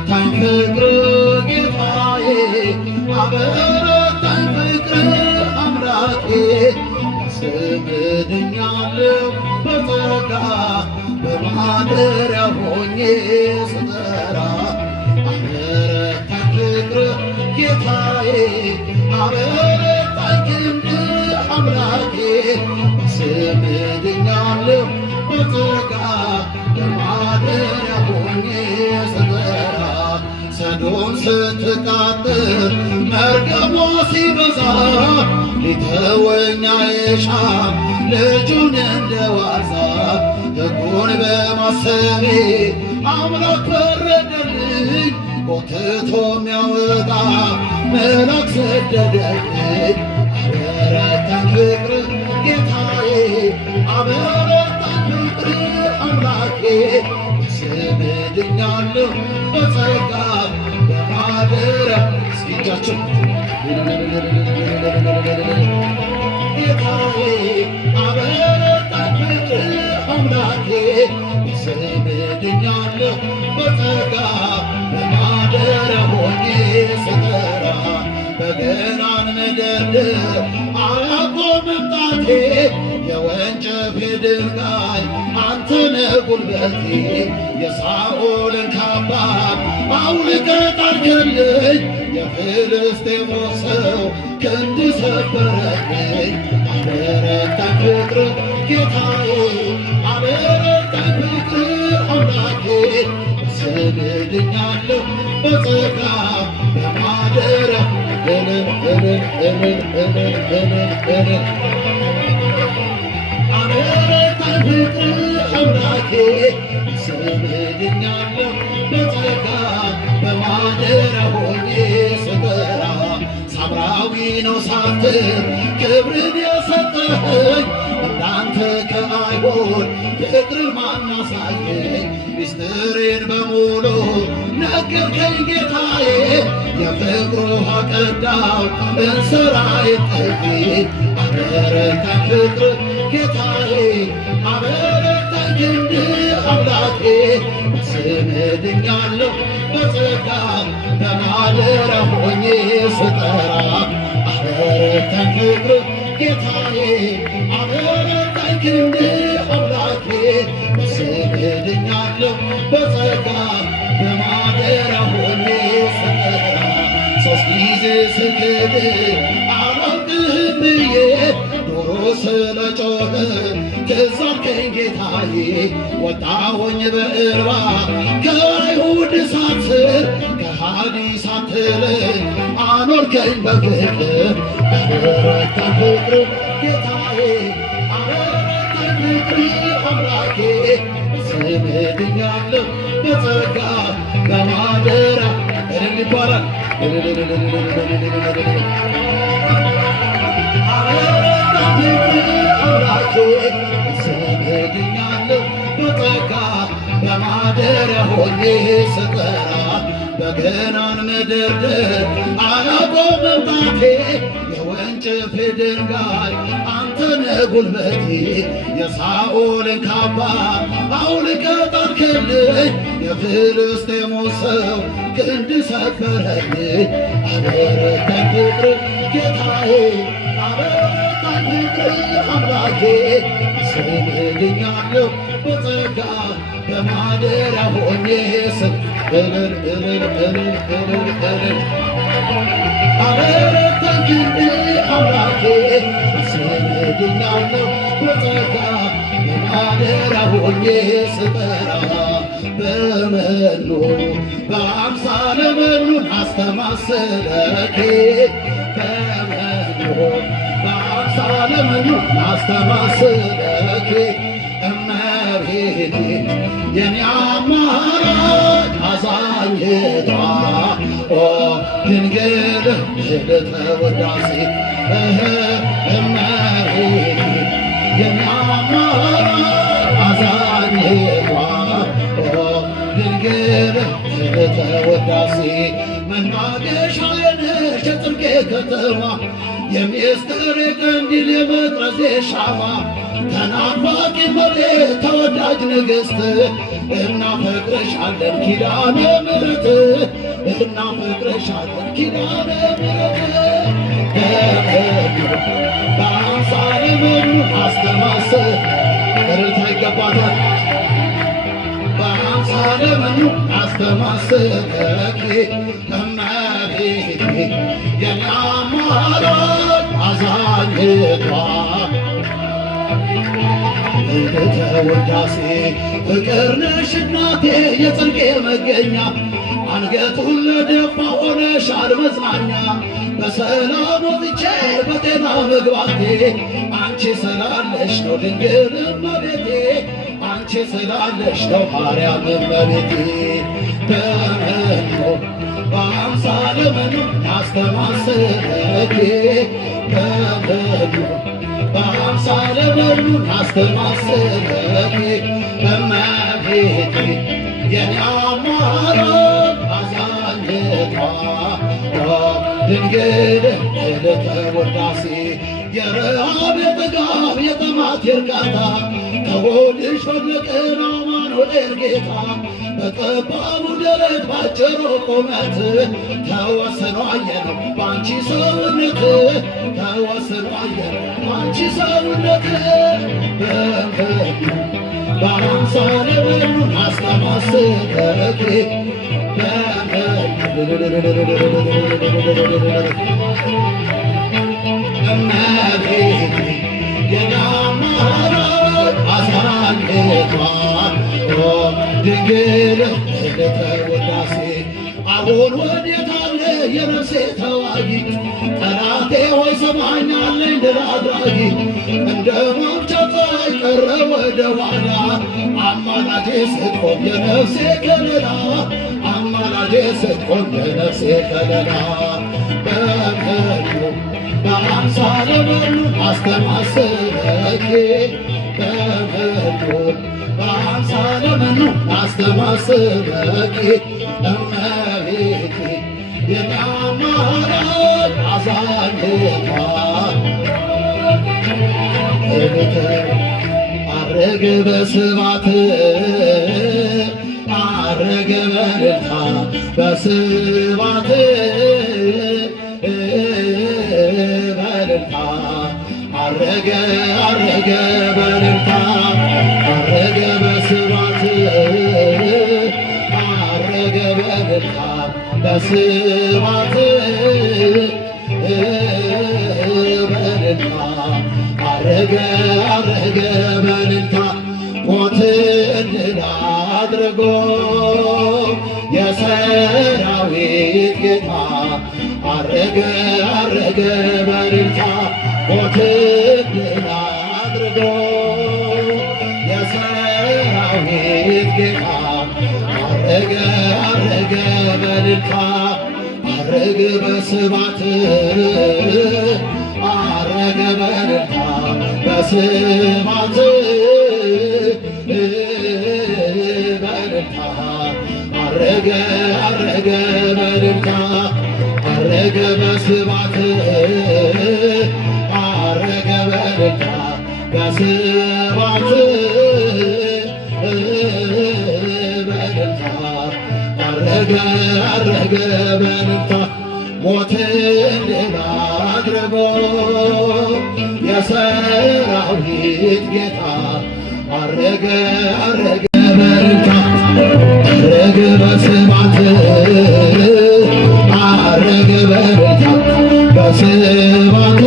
አበረታኝ ፍቅር ጌታዬ አበረታኝ ፍቅር አምላኬ ስምህ ድኛለሁ በጸጋ በማደሪያ ሆኜ ስጠራ አበረታኝ ፍቅር ጌታዬ አበረታኝ ክንድ አምላኬ ስምህ ድኛለሁ በጸጋ በማደሪያ ሆኜ ስጠራ ሰዶም ስትቃጥል መርገሟ ሲበዛ ሊተወኝ አይሻም ልጁን እንደዋዛ ሕጉን በማሰቤ አምላክ ፈረደልኝ ጎትቶ የሚያወጣ መልአክ ሰደደልኝ አበረታኝ ፍቅር ጌታዬ አበረታኝ ፍቅር አምላኬ ስምህ ድኛለሁ በጸጋ በማደሪያ እስኪጃችን ጌታዬ አበረታኝ ፍቅር አምላኬ ስምህ ድኛለሁ በጸጋ በማደሪያ ሆኜ ስጠራ በገናን መደርደር አያቆምም ጣቴ የወንጭፌ ድንጋይ አንተነህ ጉልበቴ የሳኦልን ካባ አውልቀህ ጣልክልኝ የፍልስጤሞን ሰው ክንድ ሰበረልኝ አበረታኝ ፍቅር ጌታዬ አበረታኝ ፍቅር አምላኬ ስምህ ድኛለሁ በጸጋ በማደሪያ አበረታኝ ፍቅር አምላኬ ስምህ ድኛለሁ በጸጋ በማደሪያ ሆኜ ስጠራ ሳምራዊ ነው ሳትል ክብርን የሰጠኸኝ እንዳንተ ከአይሆን ፍቅርን ማን አሳየኝ ሚስጥሬን በሙሉ ነገርከኝ ጌታዬ የፍቅር ውሃ ቀዳው እንስራዬን ጠግቤ አበረታኝ ፍቅር ጌታዬ አበረታኝ ክንድ አምላኬ ስምህ ድኛለሁ በጸጋ በማደሪያ ሆኜ ስጠራ አበረታኝ ፍቅር ጌታዬ አበረታኝ ክንድ አምላኬ ስምህ ድኛለሁ በጸጋ በማደሪያ ሆኜ ስጠራ ሦስት ጊዜ ስክድ አላውቅህም ብዬ ዶሮ ስለ ጮኸ ትዝ አልከኝ ጌታዬ ወጣሁኝ በእንባ ከአይሁድ ሳትስር ከሃዲ ሳትለኝ አኖርከኝ በፍቅር አበረታኝ ፍቅር ጌታዬ አበረታኝ ፍቅር አምላኬ ስምህ ድኛለሁ በጸጋ በማደሪያ እልል ይባላል አበረታኝ ፍቅር አምላኬ ስምህ ድኛለሁ በጸጋ በማደሪያ ሆኜ ስጠራ በገናን መደርደር አያቆምም ጣቴ የወንጭፌ ድንጋይ አንተነህ ጉልበቴ የሳኦልን ካባ አውልቀህ ጣልክልኝ የፍልስጤሞን ሰው ክንድ ሰበረልኝ አበረታኝ ፍቅር ጌታዬ አበረታኝ ፍቅር አምላኬ ስምህ ድኛለሁ በጸጋ በማደሪያ ሆኜ እልል አበረታኝ ክንድ አምላኬ ስምህ ድኛለሁ በጸጋ በማደሪያ ሆኜ ስጠራ በመኑ በአምሳለ መኑን አስተማሰለኬ በመኑ በአምሳለ መኑን አስተማሰለኬ እመቤቴ የኔ አማራጭ አዛኝቷ ድንግል ልዕልተ ውዳሴ እመቤቴ የኔ አማራጭ አዛኝቷ ድንግል ልዕልተ ውዳሴ መናገሻዬ ነሽ የጽድቄ ከተማ የሚስጥር የቀንዲል የመቅረዜ ሻማ ተናፋቂ መቤት ተወዳጅ ንግሥት እናፈቅርሻለን ኪዳነ ምሕረት እናፈቅርሻለን ኪዳነ ምሕረት በአምሳለ መኑ አስተማሰል እልልታ ይገባታል። በአምሳለ መኑ አስተማሰለኪ እመቤቴ የኔ አማላጅ አዛኝቷ ምልዕተ ውዳሴ ፍቅር ነሽ እናቴ የጽድቄ መገኛ አንገቱን ለደፋ ሆነሻል መጽናኛ በሰላም ወጥቼ በጤና መግባቴ አንቺ ስላለሽ ነው ድንግል እመቤቴ አንቺ ስላለሽ ነው ማርያም እመቤቴ በመኑ በአምሳለ መኑ ያስተማሰለኪ በመኑ በአምሳለ መኑ ያስተማሰለኪ እመቤቴ የኔ አማላጅ አዛኝቷ ድንግል ምልዕተ ውዳሴ የረሃብ የጥጋብ የጥማት የእርካታ ከሆድሽ ፈለቅን አማኑኤል ጌታ በጠባቡ ደረት ባጭሩ ቁመት ተወስኖ አየነው ባንቺ ሰውነት ተወስኖ አየነው ባንቺ ሰውነት በመኑ በአምሳለ መኑ አስተማሰለኪ እመቤቴ የኔ አማላጅ አዛኝቷ ድንግል ምልዕተ ውዳሴ አሁን ወዴት አለ የነፍሴ ተዋጊ ጠላቴ ሆይ ሰማኝ አለኝ ድል አድራጊ እንደ መምጫ ፀሐይ ቀረ ወደ ኋላ አማላጄ ስትቆም የነፍሴ ከለላ አማላጄ ስትቆም የነፍሴ ከለላ በመኑ በአምሳለ መኑ አስተማሰለኪ በመኑ በአምሳለ መኑ አስተማሰለኪ እመቤቴ የኔ አማላጅ አዛኝቷ አረገ በስብሐት አረገ በእልልታ በስብሐት በእልልታ አረገ አረገ በእልልታ አረገ በስብሐት አረገ በእልልታ በስብሐት በእልልታ አረገ አረገ በእልልታ ሞትን ድል አድርጎ የሰራዊት ጌታ አረገ አረገ በእልልታ ሞትን ድል አድርጎ የሰራዊት ጌታ አረገ አረገ በእልልታ አረገ በስብሐት አረገ በእልልታ በስብሐት በእልልታ አረገ አረገ በእልልታ አረገ በስብሐት አረገ በእልልታ በስብሐት በእልልታ አረገ አረገ በእልልታ ሞትን ድል አድርጎ የሰራዊት ጌታ አረገ አረገ በእልልታ አረገ በስብሐት አረገ በእልልታ በስብሐት